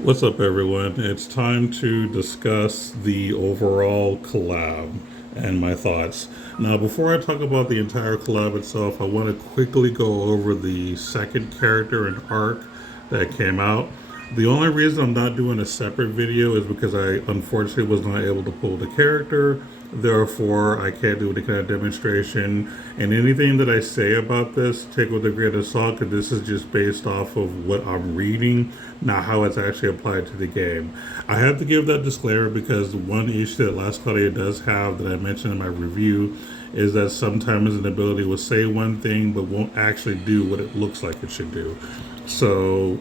What's up, everyone? It's time to discuss the overall collab and my thoughts. Now, before I talk about the entire collab itself, I want to quickly go over the second character and arc that came out. The only reason I'm not doing a separate video is because I unfortunately was not able to pull the character. Therefore, I can't do any kind of demonstration. And anything that I say about this, take with a grain of salt, because this is just based off of what I'm reading, not how it's actually applied to the game. I have to give that disclaimer because one issue that Last Cloudia does have that I mentioned in my review is that sometimes an ability will say one thing but won't actually do what it looks like it should do. So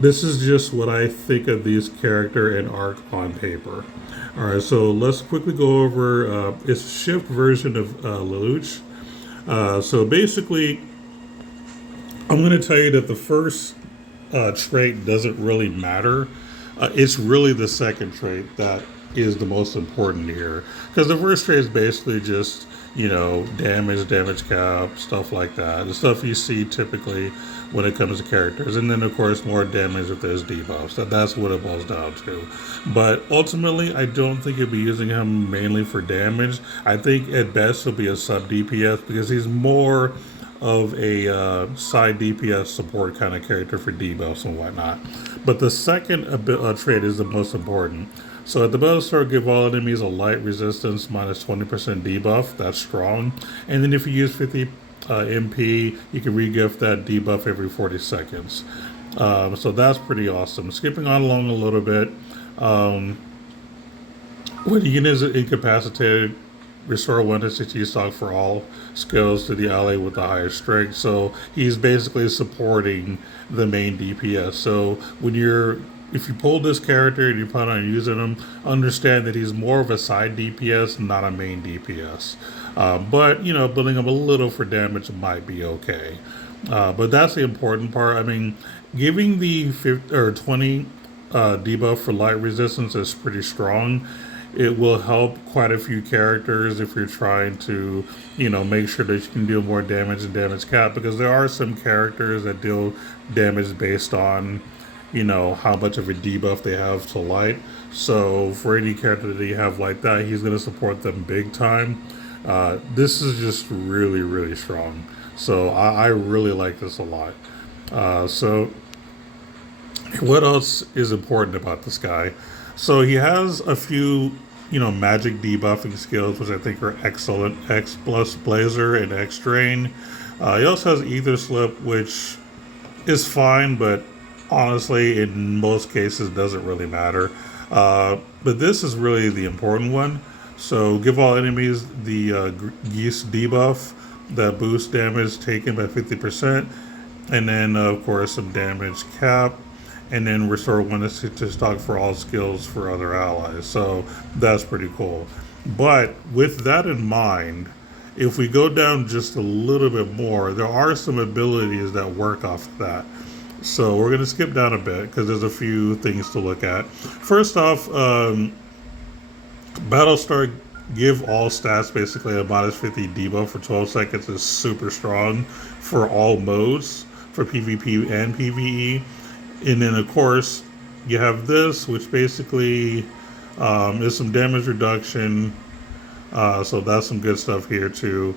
this is just what I think of these character and arc on paper. All right, so let's quickly go over. It's a shift version of Lelouch. So basically, I'm going to tell you that the first trait doesn't really matter. It's really the second trait that is the most important here. Because the first trait is basically just, damage cap, stuff like that. The stuff you see typically when it comes to characters. And then, of course, more damage if there's debuffs. That's what it boils down to. But ultimately, I don't think you'll be using him mainly for damage. I think at best he'll be a sub DPS because he's more of a side DPS support kind of character for debuffs and whatnot. But the second trait is the most important. So at the battle start, give all enemies a light resistance minus 20% debuff. That's strong. And then if you use 50 MP, you can regift that debuff every 40 seconds. So that's pretty awesome. Skipping on along a little bit. When the unit is incapacitated, restore 1 to 60 stock for all skills to the ally with the highest strength. So he's basically supporting the main DPS. So if you pull this character and you plan on using him, understand that he's more of a side DPS, not a main DPS. But building him a little for damage might be okay. But that's the important part. I mean, giving the 50 or 20 debuff for light resistance is pretty strong. It will help quite a few characters if you're trying to, make sure that you can deal more damage and damage cap, because there are some characters that deal damage based on, how much of a debuff they have to light. So for any character that you have like that, he's going to support them big time. This is just really, really strong. So I really like this a lot. So what else is important about this guy? So he has a few, magic debuffing skills, which I think are excellent. X plus Blazer and X Drain. He also has Ether Slip, which is fine, but honestly, in most cases, doesn't really matter. But this is really the important one. So give all enemies the Geass debuff that boosts damage taken by 50%. And then, of course, some damage cap, and then restore 1 to stock for all skills for other allies. So that's pretty cool. But with that in mind, if we go down just a little bit more, there are some abilities that work off of that. So we're going to skip down a bit because there's a few things to look at. First off, Battlestar give all stats basically a minus 50 debuff for 12 seconds is super strong for all modes, for PvP and PvE. And then, of course, you have this, which basically is some damage reduction. So that's some good stuff here, too.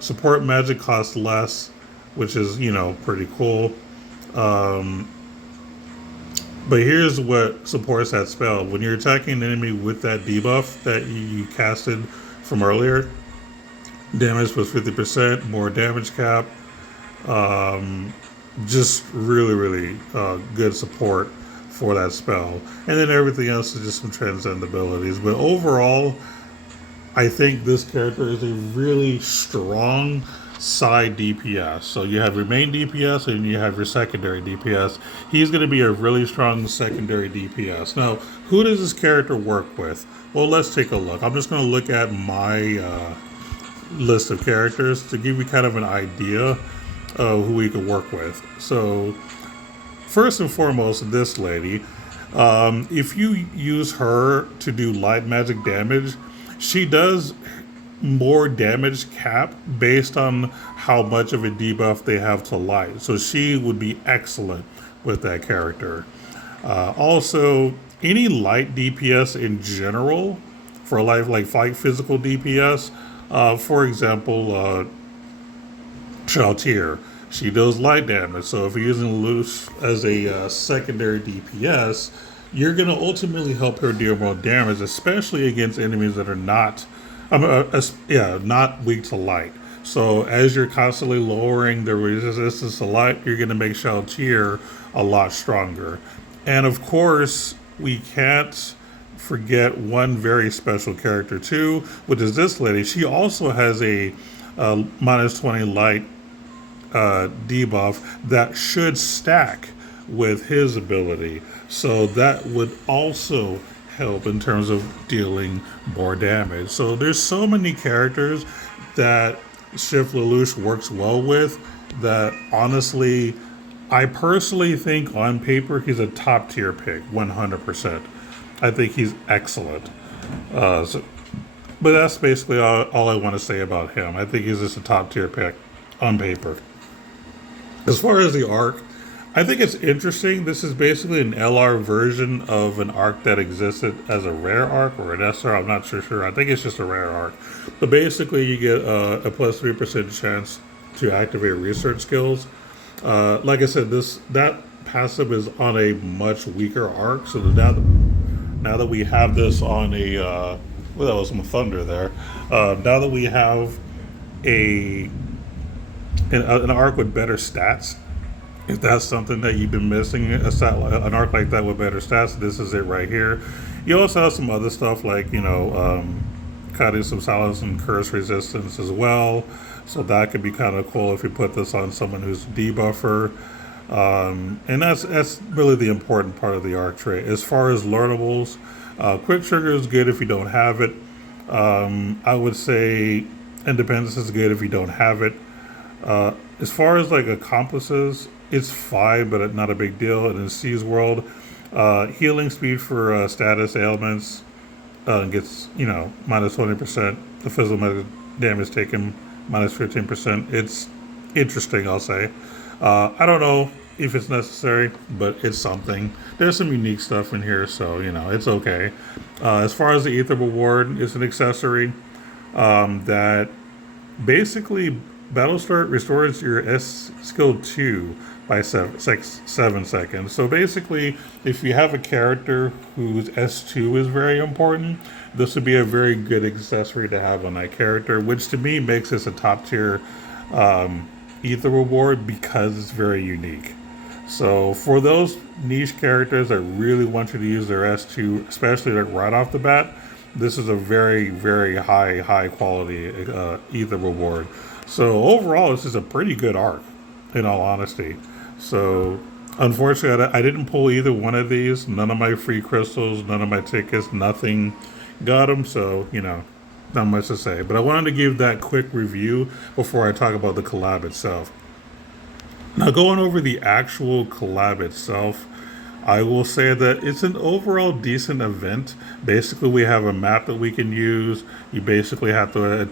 Support magic costs less, which is, pretty cool. But here's what supports that spell. When you're attacking an enemy with that debuff that you casted from earlier, damage was 50%, more damage cap. Just really, really good support for that spell. And then everything else is just some transcend abilities. But overall, I think this character is a really strong side DPS. So you have your main DPS and you have your secondary DPS. He's going to be a really strong secondary DPS. Now, who does this character work with? Well, let's take a look. I'm just going to look at my list of characters to give you kind of an idea who we could work with. So first and foremost, this lady, if you use her to do light magic damage, she does more damage cap based on how much of a debuff they have to light. So she would be excellent with that character. Also, any light DPS in general for like fight physical DPS, for example, Chaltier, she does light damage. So if you're using Loose as a secondary DPS, you're going to ultimately help her deal more damage, especially against enemies that are not, not weak to light. So as you're constantly lowering the resistance to light, you're going to make Chaltier a lot stronger. And of course, we can't forget one very special character too, which is this lady. She also has a minus 20 light debuff that should stack with his ability. So that would also help in terms of dealing more damage. So there's so many characters that Shift Lelouch works well with that honestly, I personally think on paper he's a top tier pick, 100%. I think he's excellent. So, but that's basically all I want to say about him. I think he's just a top tier pick on paper. As far as the arc, I think it's interesting. This is basically an LR version of an arc that existed as a rare arc or an SR. I'm not sure. I think it's just a rare arc. But basically, you get a plus 3% chance to activate research skills. Like I said, that passive is on a much weaker arc. So now that we have this on a, well, that was some thunder there. Now that we have a an arc with better stats, if that's something that you've been missing, an arc like that with better stats, this is it right here. You also have some other stuff like, cutting some silence and curse resistance as well. So that could be kind of cool if you put this on someone who's a debuffer. And that's really the important part of the arc trait. As far as learnables, quick trigger is good if you don't have it. I would say independence is good if you don't have it. As far as like accomplices, it's fine, but not a big deal. And in C's world, healing speed for status ailments gets, minus 20%. The physical damage taken minus 15%. It's interesting, I'll say. I don't know if it's necessary, but it's something. There's some unique stuff in here, so, it's okay. As far as the Ether Reward, it's an accessory that basically Battlestart restores your S skill 2 by 7 seconds. So basically, if you have a character whose S2 is very important, this would be a very good accessory to have on that character, which to me makes this a top tier Ether Reward because it's very unique. So for those niche characters that really want you to use their S2, especially like right off the bat, this is a very, very high quality Ether Reward. So overall, this is a pretty good arc, in all honesty. So unfortunately, I didn't pull either one of these. None of my free crystals, none of my tickets, nothing got them. So, not much to say. But I wanted to give that quick review before I talk about the collab itself. Now, going over the actual collab itself, I will say that it's an overall decent event. Basically, we have a map that we can use. You basically have to,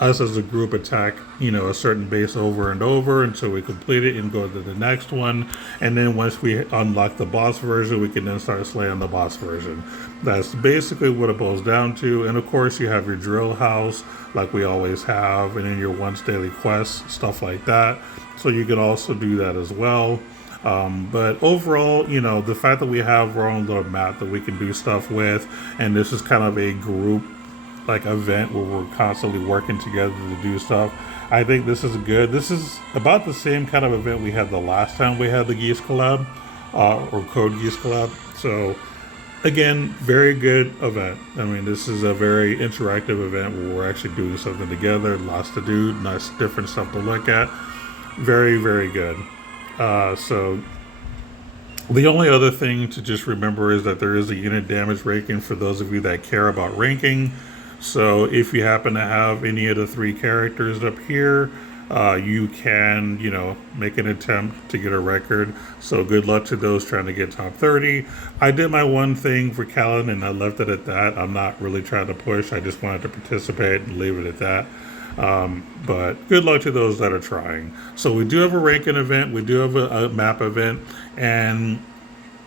us as a group, attack, a certain base over and over until we complete it and go to the next one. And then once we unlock the boss version, we can then start slaying the boss version. That's basically what it boils down to. And of course, you have your drill house, like we always have, and then your once daily quests, stuff like that. So you can also do that as well. But overall, the fact that we have our own little map that we can do stuff with, and this is kind of a group like event where we're constantly working together to do stuff, I think this is good. This is about the same kind of event we had the last time we had the Geass collab, or Code Geass collab. So again, very good event. I mean, this is a very interactive event where we're actually doing something together, lots to do, nice different stuff to look at. Very, very good. So the only other thing to just remember is that there is a unit damage ranking for those of you that care about ranking. So if you happen to have any of the 3 characters up here, you can, make an attempt to get a record. So good luck to those trying to get top 30. I did my one thing for Callan and I left it at that. I'm not really trying to push. I just wanted to participate and leave it at that. But good luck to those that are trying. So we do have a ranking event. We do have a map event. And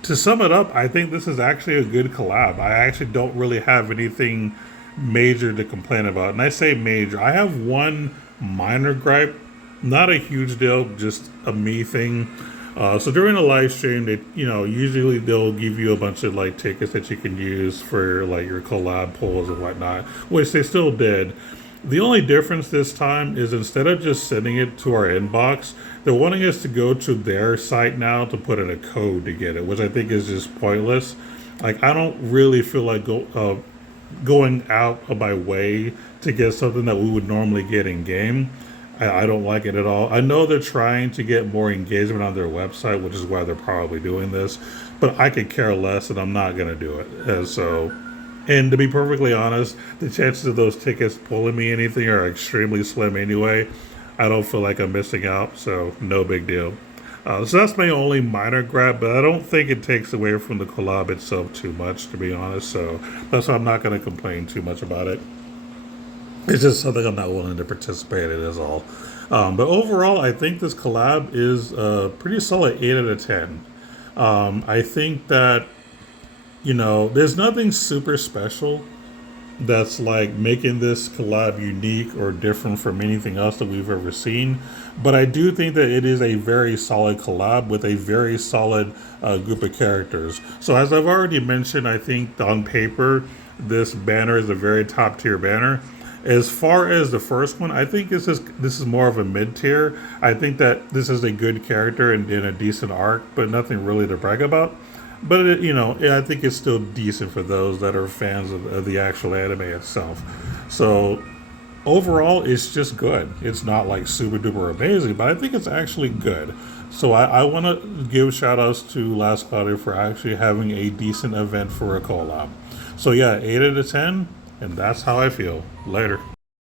To sum it up, I think this is actually a good collab. I actually don't really have anything major to complain about. And I say major, I have one minor gripe, not a huge deal, just a me thing. So during a live stream, they, usually they'll give you a bunch of like tickets that you can use for like your collab polls and whatnot, which they still did. The only difference this time is instead of just sending it to our inbox, they're wanting us to go to their site now to put in a code to get it, which I think is just pointless. Like, I don't really feel like going out of my way to get something that we would normally get in game. I don't like it at all. I know they're trying to get more engagement on their website, which is why they're probably doing this, but I could care less and I'm not going to do it. And to be perfectly honest, the chances of those tickets pulling me anything are extremely slim anyway. I don't feel like I'm missing out, so no big deal. So that's my only minor gripe, but I don't think it takes away from the collab itself too much, to be honest. So that's why I'm not going to complain too much about it. It's just something I'm not willing to participate in, is all. But overall, I think this collab is a pretty solid 8 out of 10. I think that, there's nothing super special that's like making this collab unique or different from anything else that we've ever seen. But I do think that it is a very solid collab with a very solid group of characters. So as I've already mentioned, I think on paper, this banner is a very top tier banner. As far as the first one, I think this is more of a mid tier. I think that this is a good character and in a decent arc, but nothing really to brag about. But I think it's still decent for those that are fans of the actual anime itself. So overall, it's just good. It's not like super duper amazing, but I think it's actually good. So I want to give shout outs to Last Cloudia for actually having a decent event for a collab. So yeah, 8 out of 10. And that's how I feel. Later.